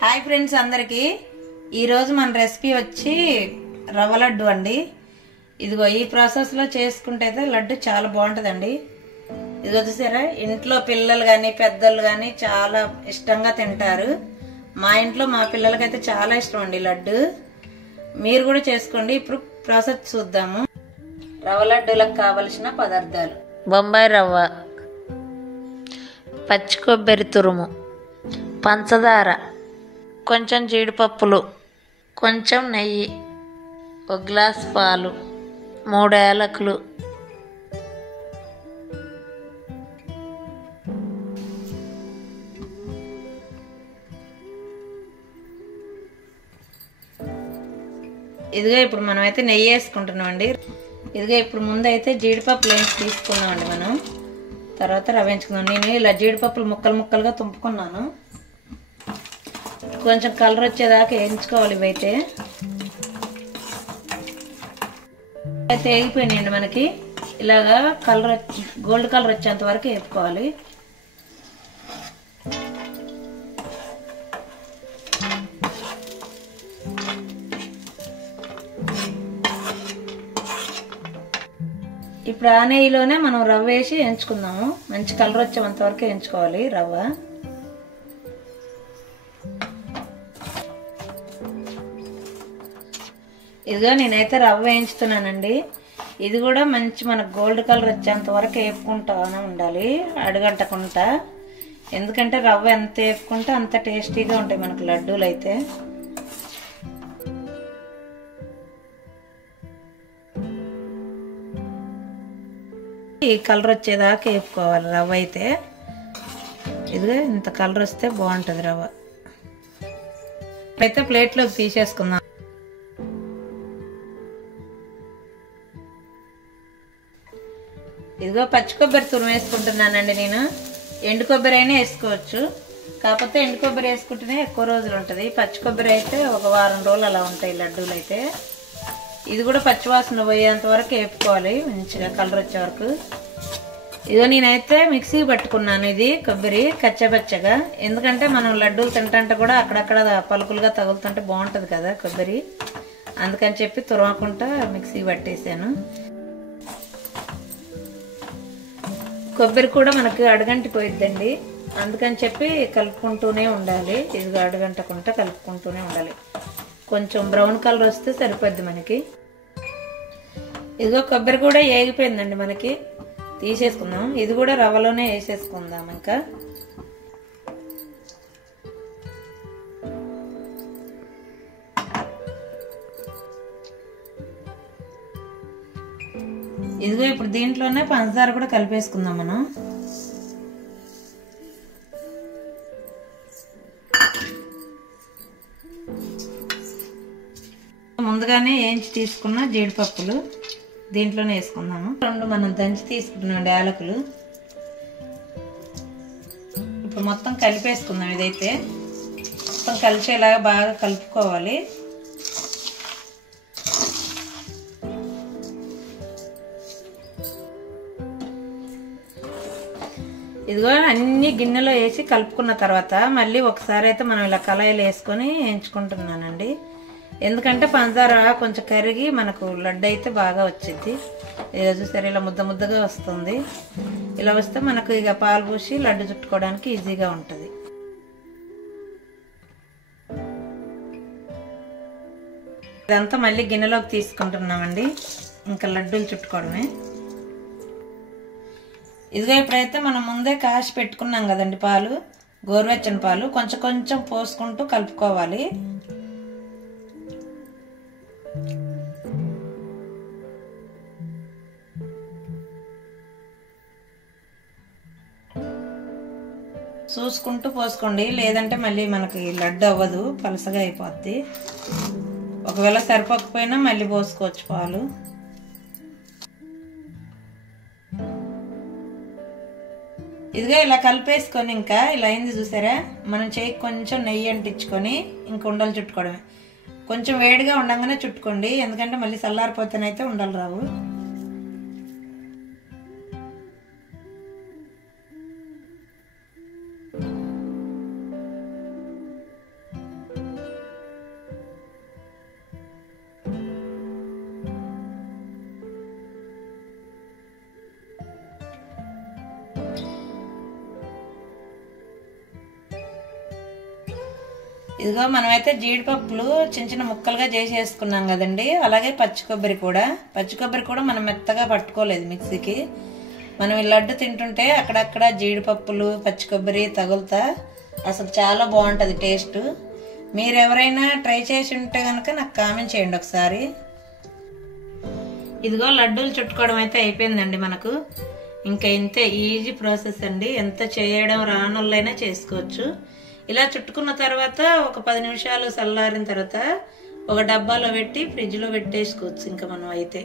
Hi friends అందరికి ఈ రోజు మన రెసిపీ వచ్చి రవ్వ లడ్డు అండి. ఇదిగో ఈ ప్రాసెస్ లో చేసుకుంటే అయితే లడ్డు చాలా బాగుంటదండి. ఇదిగో చూసారా, ఇంట్లో పిల్లలు గాని పెద్దలు గాని చాలా ఇష్టంగా తింటారు. మా ఇంట్లో మా పిల్లలకైతే చాలా ఇష్టం అండి లడ్డు. మీరు కూడా చేసుకోండి. ఇప్పుడు ప్రాసెస్ చూద్దాము. రవ్వ లడ్డూలకు కావలసిన పదార్థాలు: బొంబాయి రవ్వ, పచ్చి కొబ్బరి తురుము, పంచదార, కొంచెం జీడిపప్పులు, కొంచెం నెయ్యి, ఒక గ్లాస్ పాలు, 3 యాలకులు. ఇదిగో ఇప్పుడు మనం అయితే నెయ్యి వేసుకుంటున్నాం అండి. ఇదిగో ఇప్పుడు ముందు అయితే జీడిపప్పులు వేసి తీసుకున్నామండి. మనం తర్వాత రవ్వ వేయించుకుందాం. నేను ఇలా జీడిపప్పులు ముక్కలు ముక్కలుగా తుంపుకున్నాను. కొంచెం కలర్ వచ్చేదాకా వేయించుకోవాలి. ఇవైతే అయితే వేగిపోయినాయండి. మనకి ఇలాగా కలర్ గోల్డ్ కలర్ వచ్చేంత వరకు వేపుకోవాలి. ఇప్పుడు ఆ నెయ్యిలోనే మనం రవ్వ వేసి వేయించుకుందాము. మంచి కలర్ వచ్చేంత వరకు వేయించుకోవాలి రవ్వ. ఇదిగో నేనైతే రవ్వ వేయించుతున్నానండి. ఇది కూడా మంచి మనకు గోల్డ్ కలర్ వచ్చేంత వరకు వేపుకుంటానే ఉండాలి, అడుగంటకుండా. ఎందుకంటే రవ్వ ఎంత వేపుకుంటే అంత టేస్టీగా ఉంటాయి మనకు లడ్డూలు అయితే. ఈ కలర్ వచ్చేదాకా వేపుకోవాలి రవ్వ అయితే. ఇదిగో ఇంత కలర్ వస్తే బాగుంటుంది రవ్వ. అయితే ప్లేట్లోకి తీసేసుకుందాం. ఇదిగో పచ్చి కొబ్బరి తురుము వేసుకుంటున్నానండి. నేను ఎండు కొబ్బరి అయినా వేసుకోవచ్చు, కాకపోతే ఎండు కొబ్బరి వేసుకుంటేనే ఎక్కువ రోజులు ఉంటుంది. పచ్చి కొబ్బరి అయితే ఒక వారం రోజులు అలా ఉంటాయి లడ్డూలు అయితే. ఇది కూడా పచ్చివాసన పోయేంత వరకు వేపుకోవాలి, మంచిగా కలర్ వచ్చే వరకు. ఇదిగో నేనైతే మిక్సీ పట్టుకున్నాను ఇది కొబ్బరి కచ్చపచ్చగా. ఎందుకంటే మనం లడ్డూలు తింటుంటే కూడా అక్కడక్కడ పలుకులుగా తగులుతుంటే బాగుంటుంది కదా కొబ్బరి. అందుకని చెప్పి తురమకుండా మిక్సీ పట్టేసాను. కొబ్బరి కూడా మనకు అడుగంటిపోయిద్దండి, అందుకని చెప్పి కలుపుకుంటూనే ఉండాలి. ఇదిగో అడుగంటకుండా కలుపుకుంటూనే ఉండాలి. కొంచెం బ్రౌన్ కలర్ వస్తే సరిపోద్ది మనకి. ఇదిగో కొబ్బరి కూడా ఏగిపోయిందండి మనకి. తీసేసుకుందాం. ఇది కూడా రవ్వలోనే వేసేసుకుందాం. ఇంకా ఇదిగో ఇప్పుడు దీంట్లోనే పంచదార కూడా కలిపేసుకుందాం మనం. ముందుగానే వేయించి తీసుకున్న జీడిపప్పులు దీంట్లోనే వేసుకుందాము. 2 మనం దంచి తీసుకుంటున్నాం యాలకులు. ఇప్పుడు మొత్తం కలిపేసుకుందాం. ఇదైతే మొత్తం కలిసేలాగా బాగా కలుపుకోవాలి. ఇదిగో అన్ని గిన్నెలో వేసి కలుపుకున్న తర్వాత మళ్ళీ ఒకసారి అయితే మనం ఇలా కళాయిలు వేసుకొని వేయించుకుంటున్నానండి. ఎందుకంటే పంచదార కొంచెం కరిగి మనకు లడ్డు అయితే బాగా వచ్చింది. ఏదో చూసారు, ఇలా ముద్ద ముద్దగా వస్తుంది. ఇలా వస్తే మనకు ఇక పాలు పూసి లడ్డు చుట్టుకోవడానికి ఈజీగా ఉంటుంది. ఇదంతా మళ్ళీ గిన్నెలోకి తీసుకుంటున్నామండి. ఇంకా లడ్డూలు చుట్టుకోవడమే. ఇదిగో ఇప్పుడైతే మనం ముందే కాచి పెట్టుకున్నాం కదండి పాలు, గోరువెచ్చని పాలు, కొంచెం కొంచెం పోసుకుంటూ కలుపుకోవాలి. చూసుకుంటూ పోసుకోండి, లేదంటే మళ్ళీ మనకి లడ్డు అవ్వదు, పలసగా అయిపోద్ది. ఒకవేళ సరిపోకపోయినా మళ్ళీ పోసుకోవచ్చు పాలు. ఇదిగా ఇలా కలిపేసుకొని ఇంకా ఇలా అయింది చూసారా, మనం చేయికి కొంచెం నెయ్యి అంటించుకొని ఇంక ఉండలు చుట్టుకోవడమే. కొంచెం వేడిగా ఉండగానే చుట్టుకోండి, ఎందుకంటే మళ్ళీ చల్లారిపోతేనైతే ఉండలు రావు. ఇదిగో మనమైతే జీడిపప్పులు చిన్న చిన్న ముక్కలుగా చేసేసుకున్నాం కదండి. అలాగే పచ్చి కొబ్బరి కూడా మనం మెత్తగా పట్టుకోలేదు మిక్సీకి. మనం ఈ లడ్డు తింటుంటే అక్కడక్కడ జీడిపప్పులు పచ్చి కొబ్బరి తగులుతా అసలు చాలా బాగుంటుంది టేస్ట్. మీరు ఎవరైనా ట్రై చేసి ఉంటే కనుక నాకు కామెంట్ చేయండి ఒకసారి. ఇదిగో లడ్డూలు చుట్టుకోవడం అయితే అయిపోయిందండి మనకు. ఇంకా ఇంతే, ఈజీ ప్రాసెస్ అండి. ఎంత చేయడం రానోళ్ళైనా చేసుకోవచ్చు. ఇలా చుట్టుకున్న తర్వాత ఒక 10 నిమిషాలు చల్లారిన తర్వాత ఒక డబ్బాలో పెట్టి ఫ్రిడ్జ్లో పెట్టేసుకోవచ్చు ఇంకా మనం అయితే.